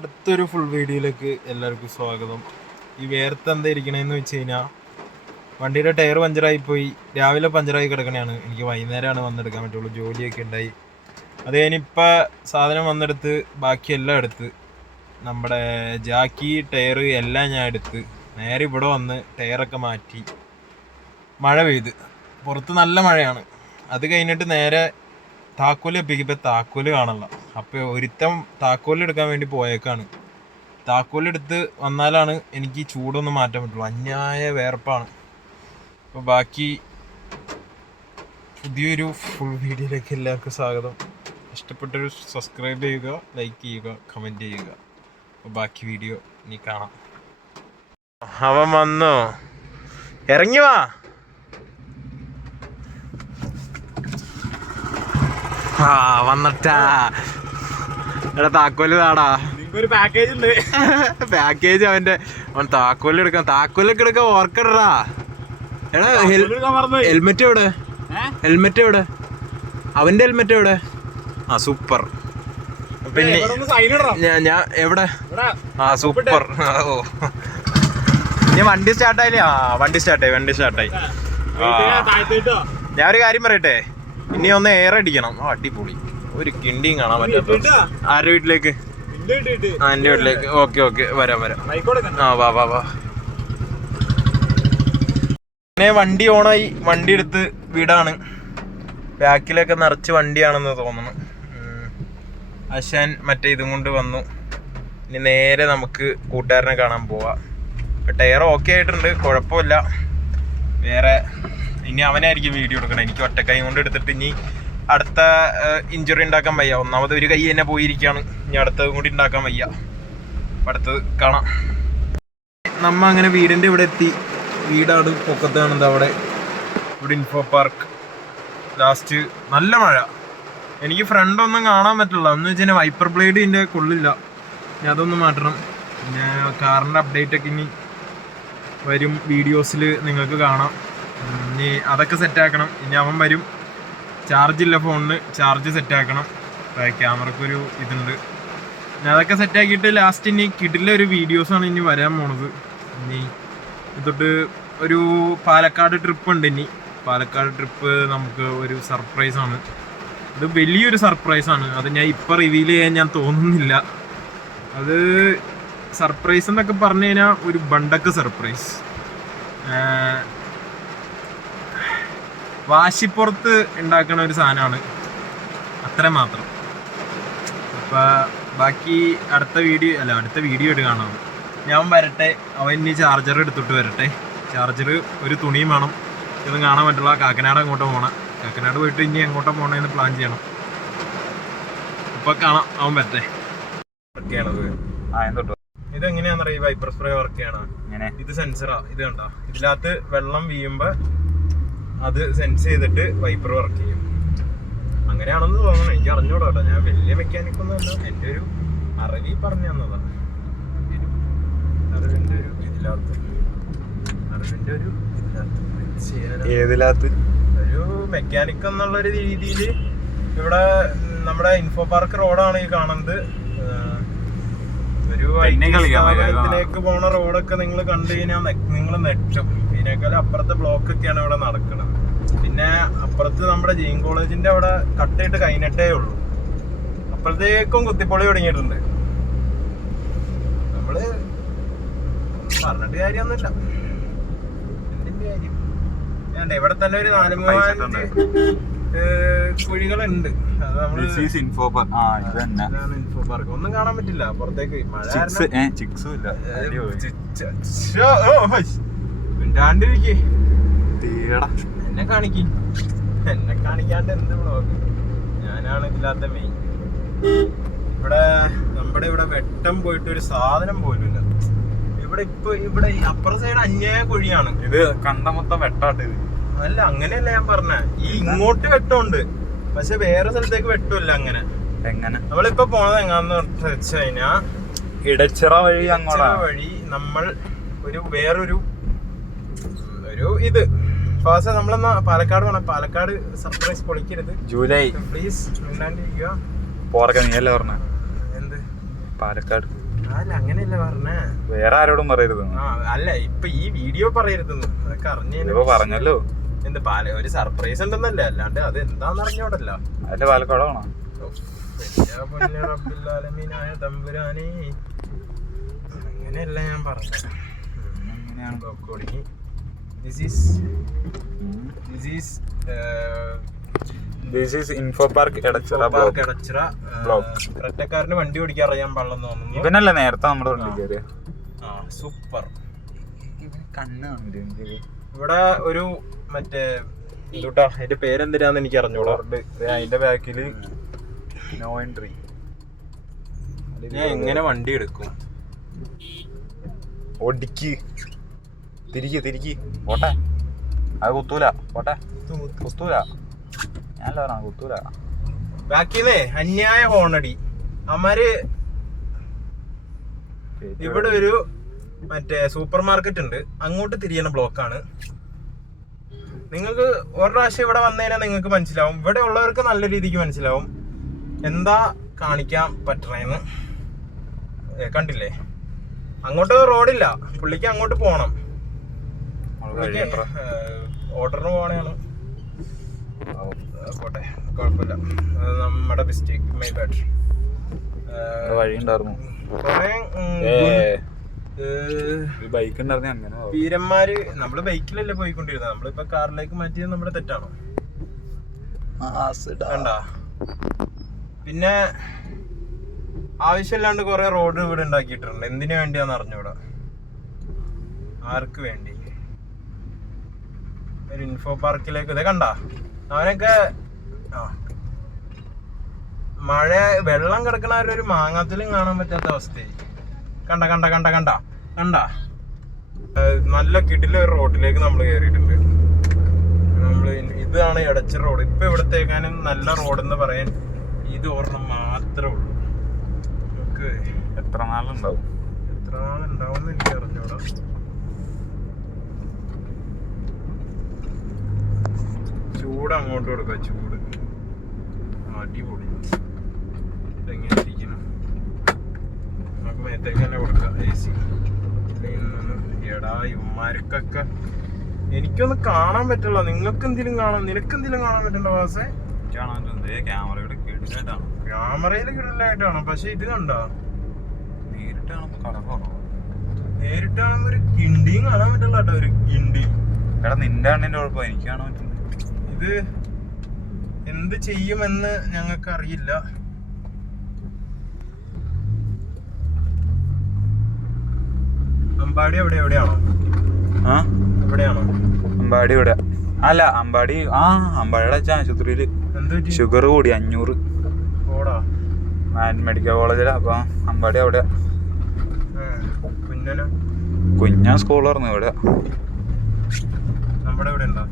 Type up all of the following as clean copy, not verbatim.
അടുത്തൊരു ഫുൾ വീഡിയോയിലേക്ക് എല്ലാവർക്കും സ്വാഗതം. ഈ വേർത്ത് എന്താ ഇരിക്കണേന്ന് വെച്ച് കഴിഞ്ഞാൽ വണ്ടിയുടെ ടയർ പഞ്ചറായിപ്പോയി. രാവിലെ പഞ്ചറായി കിടക്കണതാണ്. എനിക്ക് വൈകുന്നേരമാണ് വന്നെടുക്കാൻ പറ്റുള്ളൂ. ജോലിയൊക്കെ ഉണ്ടായി. അത് കഴിഞ്ഞിപ്പോൾ സാധനം വന്നെടുത്ത് ബാക്കിയെല്ലാം എടുത്ത് നമ്മുടെ ജാക്കി ടയർ എല്ലാം ഞാൻ എടുത്ത് നേരെ ഇവിടെ വന്ന് ടയറൊക്കെ മാറ്റി. മഴ പെയ്ത്, പുറത്ത് നല്ല മഴയാണ്. അത് കഴിഞ്ഞിട്ട് നേരെ താക്കോല് എപ്പിക്കുമ്പോൾ താക്കോല് കാണല്ല. അപ്പോൾ ഒരുത്തം താക്കോല് എടുക്കാൻ വേണ്ടി പോയേക്കാണ്. താക്കോലെടുത്ത് വന്നാലാണ് എനിക്ക് ചൂടൊന്നും മാറ്റാൻ പറ്റുള്ളൂ. അന്യായ വേർപ്പാണ്. അപ്പോൾ ബാക്കി പുതിയൊരു ഫുൾ വീഡിയോയിലേക്ക് എല്ലാവർക്കും സ്വാഗതം. ഇഷ്ടപ്പെട്ടൊരു സബ്സ്ക്രൈബ് ചെയ്യുക, ലൈക്ക് ചെയ്യുക, കമൻറ്റ് ചെയ്യുക. അപ്പോൾ ബാക്കി വീഡിയോ ഇനി കാണാം. അവൻ വന്നോ? ഇറങ്ങി വാ. വന്നിട്ടാ എടാ താക്കോല് താടാ. ഒരു പാക്കേജ് ഉണ്ട്. പാക്കേജ് അവൻ താക്കോലെടുക്കാൻ ഓർക്കടാ. എടാ ഹെൽമെറ്റ് എവിടെ? ഹെൽമെറ്റ് എവിടെ? അവന്റെ ഹെൽമെറ്റ് എവിടെ? ആ സൂപ്പർ. പിന്നെ ഞാൻ എവിടെ? ആ സൂപ്പർ. ഓ ഞാൻ വണ്ടി സ്റ്റാർട്ടായില്ലേ? ആ വണ്ടി സ്റ്റാർട്ടായി. ഞാൻ ഒരു കാര്യം പറയട്ടെ, ഇനി ഒന്ന് എയർ അടിക്കണം. അടിപൊളി. ഒരു കിണ്ടിയും കാണാൻ പറ്റാത്ത. ആരുടെ വീട്ടിലേക്ക്? ആ എന്റെ വീട്ടിലേക്ക്. ഓക്കെ വരാം. ആ വാ. പിന്നെ വണ്ടി ഓണായി. വണ്ടി എടുത്ത് വീടാണ്. ബാക്കിലൊക്കെ നിറച്ച് വണ്ടിയാണെന്ന് തോന്നുന്നു. അശാൻ മറ്റേ ഇതും കൊണ്ട് വന്നു. ഇനി നേരെ നമുക്ക് കൂട്ടുകാരനെ കാണാൻ പോവാം. ടയർ ഓക്കെ ആയിട്ടുണ്ട്, കുഴപ്പമില്ല. വേറെ ഇനി അവനായിരിക്കും വീഡിയോ എടുക്കണം. എനിക്ക് ഒറ്റക്കൈ കൊണ്ട് എടുത്തിട്ട് ഇനി അടുത്ത ഇഞ്ചുറി ഉണ്ടാക്കാൻ വയ്യ. ഒന്നാമത് ഒരു കൈ തന്നെ പോയിരിക്കുകയാണ്. ഇനി അടുത്തതും കൂടി ഉണ്ടാക്കാൻ വയ്യ. അപ്പം അടുത്തത് കാണാം. നമ്മ അങ്ങനെ വീടിൻ്റെ ഇവിടെ എത്തി. വീടാണ് പൊക്കത്താണെന്താ അവിടെ. ഇവിടെ ഇൻഫോ പാർക്ക്. ലാസ്റ്റ് നല്ല മഴ. എനിക്ക് ഫ്രണ്ടൊന്നും കാണാൻ പറ്റില്ല. എന്ന് വെച്ച് കഴിഞ്ഞാൽ വൈപ്പർ ബ്ലേഡ് ഇതിൻ്റെ കൊള്ളില്ല. ഇനി അതൊന്ന് മാറ്റണം. പിന്നെ കാറിൻ്റെ അപ്ഡേറ്റൊക്കെ ഇനി വരും വീഡിയോസിൽ നിങ്ങൾക്ക് കാണാം. ഇനി അതൊക്കെ സെറ്റാക്കണം. ഇനി അവൻ വരും. ചാർജില്ല ഫോണിന്, ചാർജ് സെറ്റാക്കണം. ക്യാമറക്കൊരു ഇതുണ്ട്. ഇനി അതൊക്കെ സെറ്റാക്കിയിട്ട് ലാസ്റ്റ് ഇനി കിടില ഒരു വീഡിയോസാണ് ഇനി വരാൻ പോണത്. ഇനി ഇതൊട്ട് ഒരു പാലക്കാട് ട്രിപ്പ് ഉണ്ട്. ഇനി പാലക്കാട് ട്രിപ്പ് നമുക്ക് ഒരു സർപ്രൈസാണ്. ഇത് വലിയൊരു സർപ്രൈസാണ്. അത് ഞാൻ ഇപ്പം റിവീൽ ചെയ്യാൻ ഞാൻ തോന്നുന്നില്ല. അത് സർപ്രൈസ് എന്നൊക്കെ പറഞ്ഞു കഴിഞ്ഞാൽ ഒരു ബണ്ടക്ക് സർപ്രൈസ്. വാശിപ്പുറത്ത് ഉണ്ടാക്കുന്ന ഒരു സാധനമാണ്. അത്ര മാത്രം. അപ്പോൾ ബാക്കി അടുത്ത വീഡിയോ ആയിട്ട് കാണാം. ഞാൻ വരട്ടെ. അവൻ ഇനി ചാർജർ എടുത്തിട്ട് വരട്ടെ. ചാർജർ ഒരു തുണിയും വേണം. ഇതൊന്നും കാണാൻ പറ്റില്ല. കാക്കനാട് അങ്ങോട്ട് പോകണം. കാക്കനാട് പോയിട്ട് ഇനി എങ്ങോട്ടാ പോകണമെന്ന് പ്ലാൻ ചെയ്യണം. അപ്പോൾ കാണാം. അവൻ വരട്ടെ. വർക്കാണത്. ഇതെങ്ങനെയാണെന്നറിയാം. ഈ വൈപ്പർ സ്പ്രേ വർക്ക് ചെയ്യണം. ഇത് സെൻസറാ. ഇത് കണ്ടോ? ഇതിനകത്ത് വെള്ളം വീഴുമ്പോൾ അത് സെൻസ് ചെയ്തിട്ട് വൈപ്പർ വർക്ക് ചെയ്യും. അങ്ങനെയാണെന്ന് തോന്നണം. എനിക്ക് അറിഞ്ഞൂടാ കേട്ടോ. ഞാൻ വലിയ മെക്കാനിക്കൊന്നും അല്ല. എൻ്റെ ഒരു അറിവിൽ പറഞ്ഞു തന്നതാണ്. അറിവിൻ്റെ ഒരു മെക്കാനിക് എന്നുള്ളൊരു രീതിയിൽ ഇവിടെ നമ്മുടെ ഇൻഫോ പാർക്ക് റോഡാണ് ഈ കാണുന്നത്. ഒരു സ്ഥാപനത്തിലേക്ക് പോണ റോഡൊക്കെ നിങ്ങൾ കണ്ടു കഴിഞ്ഞാൽ നിങ്ങൾ നെട്ടും. ഇതിനേക്കാളും അപ്പുറത്തെ ബ്ലോക്കൊക്കെയാണ് ഇവിടെ നടക്കുന്നത്. പിന്നെ അപ്പുറത്ത് നമ്മുടെ ജെയിൻ കോളേജിന്റെ അവിടെ കട്ടയിട്ട് കഴിഞ്ഞിട്ടേ ഉള്ളൂ. അപ്പോഴത്തേക്കും കുത്തിപ്പൊളി തുടങ്ങിയിട്ടുണ്ട്. നമ്മള് പറഞ്ഞിട്ട് കാര്യമൊന്നുമില്ല. എന്തിന്റെ കാര്യം? ഞാൻ ഇവിടെ തന്നെ ഒരു 4-5 കുഴികളുണ്ട്. അത് നമ്മള് ഇൻഫോ പാർക്ക് ഒന്നും കാണാൻ പറ്റില്ല പുറത്തേക്ക്. മിണ്ടാണ്ടിരിക്കേ. എന്നെ കാണിക്കാണ്ട് എന്ത് ബ്ലോഗ്? ഞാനാണ് ഇതില്ലാത്ത മെയിൻ. ഇവിടെ വെട്ടം പോയിട്ട് ഒരു സാധനം പോലും ഇല്ല. ഇവിടെ അപ്പുറ സൈഡ് അന്യായ കുഴിയാണ്. ഇത് കണ്ട മൊത്തം വെട്ടാട്ട്. അല്ല, അങ്ങനെയല്ല ഞാൻ പറഞ്ഞ. ഈ ഇങ്ങോട്ട് വെട്ടമുണ്ട്, പക്ഷെ വേറെ സ്ഥലത്തേക്ക് വെട്ടമില്ല. അങ്ങനെ എങ്ങനെ നമ്മളിപ്പോ പോണത് എങ്ങാന്ന് വെച്ച് കഴിഞ്ഞാ ഇടച്ചിറ വഴി നമ്മൾ വേറൊരു ഇത് ഫാസ്റ്റ് നമ്മളെന്നാ പാലക്കാട് പോണം. പാലക്കാട് സർപ്രൈസ് പൊളിക്കരുത്. ജൂലൈ പ്ലീസ് മിണ്ടാണ്ടിരിക്കുക. പോറൊക്കെ നീയല്ലേ പറഞ്ഞ? എന്ത് പാലക്കാട് അല്ല അങ്ങനെയല്ല പറഞ്ഞേ, വേറെ ആരോടും പറയരുത്. അല്ല ഇപ്പൊ ഈ വീഡിയോ പറയരുതെന്ന് അതൊക്കെ ഇപ്പൊ പറഞ്ഞല്ലോ. എന്ത് ഒരു സർപ്രൈസ് ഉണ്ടെന്നല്ലേ, അല്ലാണ്ട് അത് എന്താന്ന് അറിഞ്ഞോടല്ല. അതിന്റെ പാലക്കാടാണോ? റബ്ബില്ലാലമീനായ തമ്പുരാനേ, അങ്ങനെയല്ല ഞാൻ പറഞ്ഞത്. This is Info Park Edachira block. ഒറ്റക്കാരന് വണ്ടി ഓടിക്കാൻ അറിയാൻ പാടില്ലെന്ന് തോന്നുന്നു. ഇവനല്ലേ നേരത്തെ നമ്മുടെ വണ്ടി കയറിയ? സൂപ്പർ. കണ്ണ് ഇവിടെ ഒരു മറ്റേ എന്തുട്ടാ അതിന്റെ പേരെന്തിനാന്ന് എനിക്ക് അറിഞ്ഞൂടാ. അതിന്റെ ബാക്കില് നോ എൻട്രി. ഞാൻ എങ്ങനെ വണ്ടി എടുക്കും? ഒടിക്ക് തിരിക്ക് പോട്ടെ. അത് കുത്തൂല, പോട്ടെ കുത്തൂല. ഞാനല്ല പറഞ്ഞ കുത്തൂല. ബാക്കിന്നേ അന്യായ ഹോണടി അമാര്. ഇവിടെ ഒരു മറ്റേ സൂപ്പർ മാർക്കറ്റ് ഉണ്ട്, അങ്ങോട്ട് തിരിയണ ബ്ലോക്കാണ്. നിങ്ങൾക്ക് ഒരു പ്രാവശ്യം ഇവിടെ വന്നതിനാൽ നിങ്ങൾക്ക് മനസ്സിലാവും, ഇവിടെ ഉള്ളവർക്ക് നല്ല രീതിക്ക് മനസ്സിലാവും എന്താ കാണിക്കാൻ പറ്റണേന്ന്. കണ്ടില്ലേ, അങ്ങോട്ട് റോഡില്ല, പുള്ളിക്ക് അങ്ങോട്ട് പോണം. ഓർഡറിന് പോകണേണ്. പോട്ടെ, കുഴപ്പമില്ല, നമ്മുടെ മിസ്റ്റേക്ക്, മൈ ബാഡ്. വഴി ഉണ്ടായിരുന്നു, ബൈക്ക് ഉണ്ടായിരുന്നു. അങ്ങനെ വീരന്മാര് നമ്മള് ബൈക്കിലല്ലേ പോയിക്കൊണ്ടിരുന്നത്, നമ്മളിപ്പോ കാറിലേക്ക് മാറ്റിയത് നമ്മുടെ തെറ്റാണോ? വേണ്ട. പിന്നെ ആവശ്യമില്ലാണ്ട് കുറെ റോഡ് ഇവിടെ ഉണ്ടാക്കിയിട്ടുണ്ട്. എന്തിനു വേണ്ടിയാന്ന് അറിഞ്ഞൂടാ, ആർക്ക് വേണ്ടി? ഒരു ഇൻഫോ പാർക്കിലേക്ക് ഇതേ കണ്ട അവനൊക്കെ മഴ വെള്ളം കിടക്കണ ഒരു മാങ്ങാത്തിലും കാണാൻ പറ്റാത്ത അവസ്ഥയായി. കണ്ട കണ്ട കണ്ട കണ്ട കണ്ട നല്ല കിടില ഒരു റോഡിലേക്ക് നമ്മൾ കയറിയിട്ടുണ്ട്. നമ്മള് ഇതാണ് എടച്ചിറ റോഡ്. ഇപ്പൊ ഇവിടത്തേക്കാനും നല്ല റോഡെന്ന് പറയാൻ ഇത് ഒരെണ്ണം മാത്രമേ ഉള്ളൂ. നമുക്ക് എത്ര നാളുണ്ടാവും എന്ന് എനിക്ക് അറിഞ്ഞൂടാ. ചൂട് അങ്ങോട്ട് കൊടുക്കുക, ചൂട് അടിപൊളി. ഇതെങ്ങനെ ഇരിക്കണം, നമുക്ക് മേത്തേക്ക് തന്നെ കൊടുക്കാം AC. എടാ ഇവന്മാർക്കൊക്കെ എനിക്കൊന്നും കാണാൻ പറ്റില്ല. നിങ്ങൾക്ക് എന്തെങ്കിലും കാണാൻ, നിനക്ക് എന്തെങ്കിലും കാണാൻ പറ്റണ്ട വാസേ? ക്യാമറയുടെ കിടിലായിട്ടാണ്, ക്യാമറയിൽ കിടിലായിട്ടാണ്. പക്ഷെ ഇത് കണ്ടോ, നേരിട്ട് കാണുമ്പോ ഒരു കിണ്ടിയും കാണാൻ പറ്റില്ല കേട്ടോ, ഒരു കിണ്ടി. എടാ നിന്റെ കണ്ണിന്റെ കുഴപ്പം, എനിക്ക് കാണാൻ പറ്റുന്നത്. ഇത് എന്ത് ചെയ്യുമെന്ന് ഞങ്ങൾക്ക് അറിയില്ല. അമ്പാടി എവിടെയാണോ? എവിടെയാണോ അമ്പാടി? ഇവിടെ അല്ല, അമ്പാടി. അമ്പാടിയുടെ വെച്ചാൽ ആശുപത്രിയില് ഷുഗർ കൂടി 500. മെഡിക്കൽ കോളേജിലാ. അപ്പൊ അമ്പാടി അവിടെ. കുഞ്ഞാ സ്കൂൾ പറഞ്ഞു ഇവിടെ. നമ്മുടെ ഇവിടെ ഉണ്ടോ?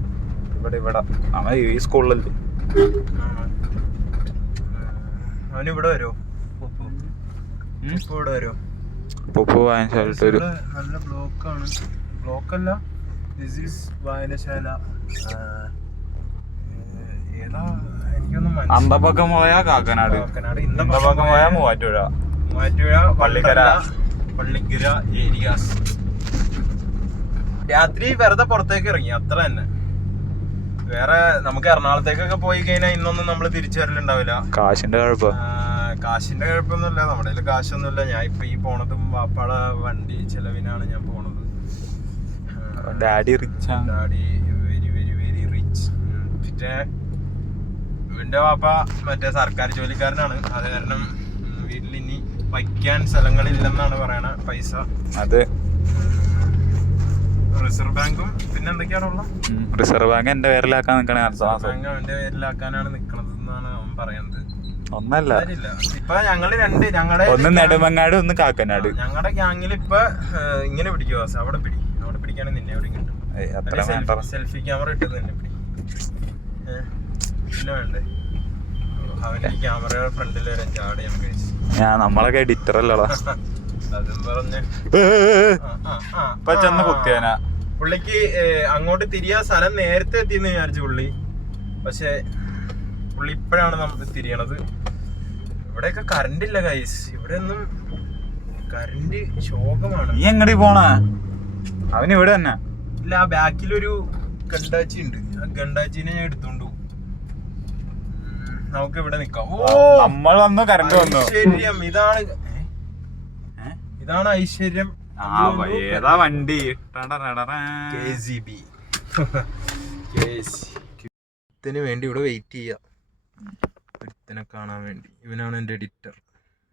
ഇവിടെ അവൻ ഈ സ്കൂളിലല്ലേ. അവനിവിടെ വരുമോ? ഇവിടെ വരുമോ? നല്ല ബ്ലോക്കാണ്. ബ്ലോക്കല്ല, ദിസ് ഈസ് വായനശാല. ഏതാ എനിക്കൊന്നും അന്തപക്കം പോയാ കാക്കനാട്, ഇന്നപക്കം പോയാ മൂവാറ്റുപുഴ, പള്ളിക്കര ഏരിയാസ്. രാത്രി വെറുതെ പുറത്തേക്ക് ഇറങ്ങി, അത്ര തന്നെ. വേറെ നമുക്ക് എറണാകുളത്തേക്കൊക്കെ പോയി കഴിഞ്ഞാൽ ഇന്നൊന്നും നമ്മൾ തിരിച്ചു വരലുണ്ടാവില്ല. കാശിന്റെ കുഴപ്പമൊന്നുമില്ല, നമ്മുടെ കയ്യിൽ കാശൊന്നുമില്ല. ഞാൻ ഇപ്പൊ ഈ പോണതും വാപ്പാടെ വണ്ടി ചെലവിനാണ് ഞാൻ പോണത്. Daddy very very very rich. പിന്നെ എന്റെ വാപ്പ മറ്റേ സർക്കാർ ജോലിക്കാരനാണ്. അത് കാരണം വീട്ടിൽ ഇനി വയ്ക്കാൻ സ്ഥലങ്ങളില്ലെന്നാണ് പറയണ പൈസ. അത് റിസർവ് ബാങ്കും പിന്നെ എന്തൊക്കെയാണുള്ള റിസർവ് ബാങ്ക് എന്റെ പേരിലാക്കാൻ നിക്കണ, അവന്റെ പേരിലാക്കാനാണ് നിക്കണത് എന്നാണ് അവൻ പറയുന്നത്. ഒന്നല്ല, ഇപ്പൊ ഞങ്ങളുടെ ഒന്ന് നെടുമങ്ങാട്, ഒന്ന് കാക്കനാട്. ഞങ്ങളുടെ ഗ്യാങ്ങിൽ ഇപ്പൊ ഇങ്ങനെ പിടിക്കുക, അവിടെ പിടിക്കുകയാണെങ്കിൽ നിന്നെ എവിടെ കിട്ടും. സെൽഫി ക്യാമറ ഇട്ടത് തന്നെ പിടി. പിന്നെ വേണ്ടേ അവന്റെ ക്യാമറ ഫ്രണ്ടിൽ വരാൻ ചാടിയാൻ കഴിച്ചു. നമ്മളൊക്കെ എഡിറ്റർ അല്ലടാ. അതും പറഞ്ഞ് ചെന്ന് കുത്തിയാനാ. പുള്ളിക്ക് അങ്ങോട്ട് തിരിയാൻ സ്ഥലം നേരത്തെ എത്തിയെന്ന് വിചാരിച്ചു പുള്ളി. പക്ഷെ പുള്ളി ഇപ്പോഴാണ് നമ്മൾ തിരിയണത്. ഇവിടെയൊക്കെ കറണ്ട് ഇല്ല ഗൈസ്. ഇവിടെ ഒന്നും കറന്റ് ശോകമാണ്. നീ എങ്ങടി പോണ? അവന് ഇവിടെ തന്നെ. ഇല്ല, ആ ബാക്കിലൊരു ഗണ്ടാച്ചി ഉണ്ട്. ആ ഗണ്ടാച്ചിനെ ഞാൻ എടുത്തോണ്ട് പോകും. നമുക്ക് ഇവിടെ നിക്കാം. ഓ, നമ്മൾ വന്നു, കറണ്ട് വന്നു. ഐശ്വര്യം, ഇതാണ് ഐശ്വര്യം. ഏതാ വണ്ടി? KCB. ഇതിന് വേണ്ടി ഇവിടെ വെയിറ്റ് ചെയ്യാം, ഒരുത്തനെ കാണാൻ വേണ്ടി. ഇവനാണ് എൻ്റെ എഡിറ്റർ.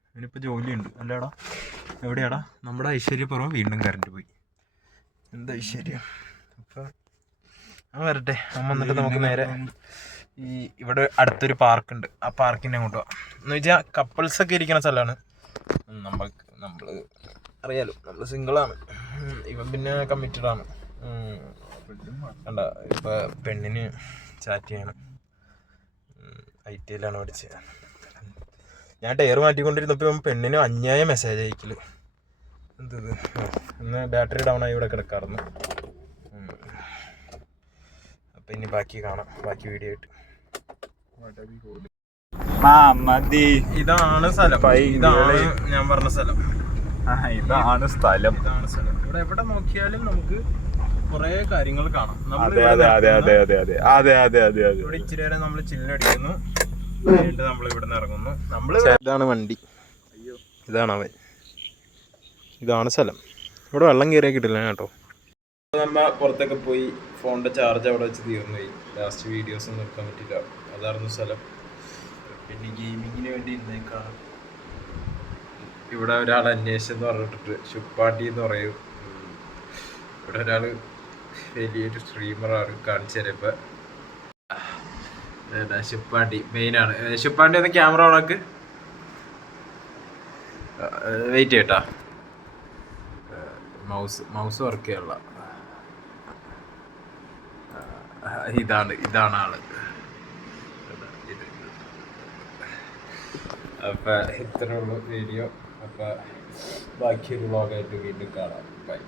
ഇവനിപ്പോൾ ജോലിയുണ്ട്. അല്ലേടാ, എവിടെയാടാ നമ്മുടെ ഐശ്വര്യപ്പുറം? വീണ്ടും കറണ്ട് പോയി. എന്താ ഐശ്വര്യം? അപ്പം വരട്ടെ. വന്നിട്ട് നമുക്ക് നേരെ ഇവിടെ അടുത്തൊരു പാർക്കുണ്ട്, ആ പാർക്കിൻ്റെ അങ്ങോട്ട് പോവാം. എന്ന് വെച്ചാൽ കപ്പിൾസൊക്കെ ഇരിക്കുന്ന സ്ഥലമാണ്. നമ്മൾ അറിയാലോ, നമ്മൾ സിംഗിളാണ്. ഇവൻ പിന്നെ കമ്മിറ്റഡ് ആണ്. കണ്ട, ഇപ്പം പെണ്ണിന് ചാറ്റ് ചെയ്യണം. ITയിലാണ് പഠിച്ചത്. ഞാൻ ടയർ മാറ്റിക്കൊണ്ടിരുന്നപ്പോൾ ഇവൻ പെണ്ണിന് അന്യായ മെസ്സേജ് അയക്കല്. എന്തത്? ഇന്ന് ബാറ്ററി ഡൗൺ ആയി ഇവിടെ കിടക്കാറുണ്ട്. അപ്പം ഇനി ബാക്കി കാണാം, ബാക്കി വീഡിയോ ആയിട്ട്. ഇതാണ് സ്ഥലം, ഇതാണ് ഞാൻ പറഞ്ഞ സ്ഥലം. ഇതാണ് സ്ഥലം. ഇവിടെ എവിടെ നോക്കിയാലും നമുക്ക് കുറെ കാര്യങ്ങൾ കാണാം. ഇവിടെ ഇച്ചിരി നേരം നമ്മൾ ചില്ലടിക്കുന്നു, വീണ്ടും നമ്മൾ ഇവിടെ നിന്ന് ഇറങ്ങുന്നു. ഇതാണ് വണ്ടി, ഇതാണ് അവൻ, ഇതാണ് സ്ഥലം. ഇവിടെ വെള്ളം കയറിയാൽ കിട്ടില്ല കേട്ടോ. നമ്മ പുറത്തൊക്കെ പോയി ഫോണിന്റെ ചാർജ് അവിടെ വെച്ച് തീർന്നു പോയി. ലാസ്റ്റ് വീഡിയോസ് ഒന്നും എടുക്കാൻ പറ്റില്ല. അതായിരുന്നു സ്ഥലം. പിന്നെ ഗെയിമിങ്ങിന് വേണ്ടി ഇരുന്നേക്കാണ്. ഇവിടെ ഒരാൾ അന്വേഷിച്ചെന്ന് പറഞ്ഞിട്ട് ശുപ്പാട്ടി എന്ന് പറയും. ഇവിടെ ഒരാൾ വലിയൊരു സ്ട്രീമറാണ്, കാണിച്ചു തരാം. ഇപ്പം ശുപ്പാണ്ടി മെയിനാണ്. ശുപ്പാണ്ടി ഒന്ന് ക്യാമറ ഓണാക്ക്, വെയിറ്റ് ചെയ്യട്ടാ. മൗസ് വർക്ക് ചെയ്യാനുള്ള ഇതാണ് ആള്. അപ്പം ഇത്രയുള്ള വീഡിയോ. അപ്പം ബാക്കിയൊരു വ്ളോഗായിട്ട് വീണ്ടും കാണാം. ബൈ.